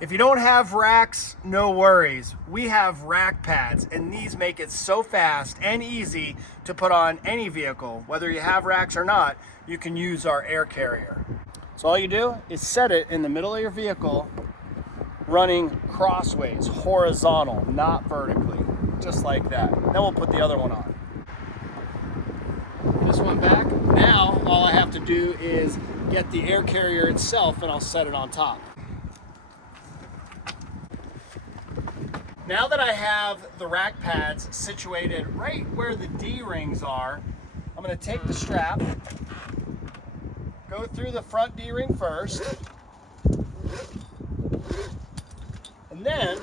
If you don't have racks, no worries. We have rack pads, and these make it so fast and easy to put on any vehicle. Whether you have racks or not, you can use our air carrier. So all you do is set it in the middle of your vehicle, running crossways, horizontal, not vertically, just like that. Then we'll put the other one on. This one back. Now all I have to do is get the air carrier itself, and I'll set it on top. Now that I have the rack pads situated right where the D-rings are, I'm going to take the strap, go through the front D-ring first, and then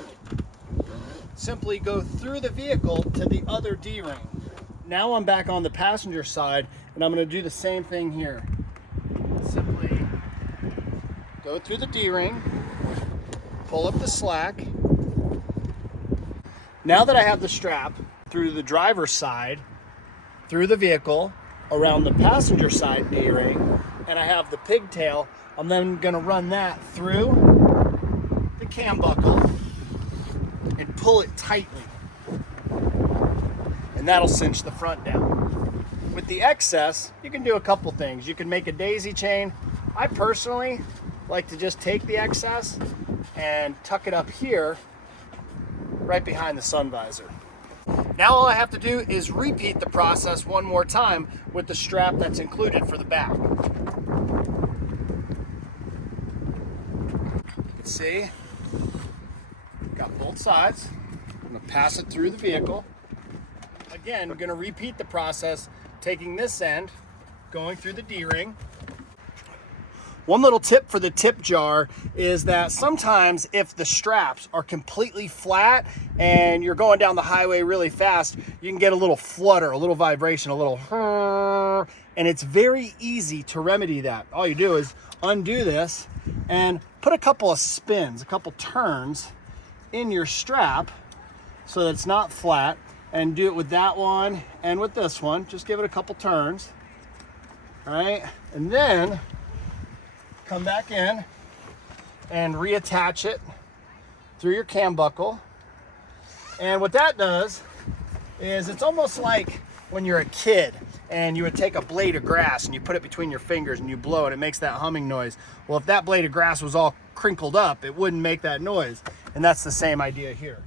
simply go through the vehicle to the other D-ring. Now I'm back on the passenger side, and I'm going to do the same thing here. Simply go through the D-ring, pull up the slack. Now that I have the strap through the driver's side, through the vehicle, around the passenger side D-ring, and I have the pigtail, I'm then going to run that through the cam buckle and pull it tightly. And that'll cinch the front down. With the excess, you can do a couple things. You can make a daisy chain. I personally like to just take the excess and tuck it up here right behind the sun visor. Now all I have to do is repeat the process one more time with the strap that's included for the back. You can see, got both sides. I'm gonna pass it through the vehicle. Again, we're gonna repeat the process, taking this end, going through the D-ring. One little tip for the tip jar is that sometimes if the straps are completely flat and you're going down the highway really fast, you can get a little flutter, a little vibration, a little, and it's very easy to remedy that. All you do is undo this and put a couple of spins, a couple turns in your strap so that it's not flat, and do it with that one and with this one. Just give it a couple turns, all right? And then come back in and reattach it through your cam buckle. And what that does is it's almost like when you're a kid and you would take a blade of grass and you put it between your fingers and you blow it, it makes that humming noise. Well, if that blade of grass was all crinkled up, it wouldn't make that noise. And that's the same idea here.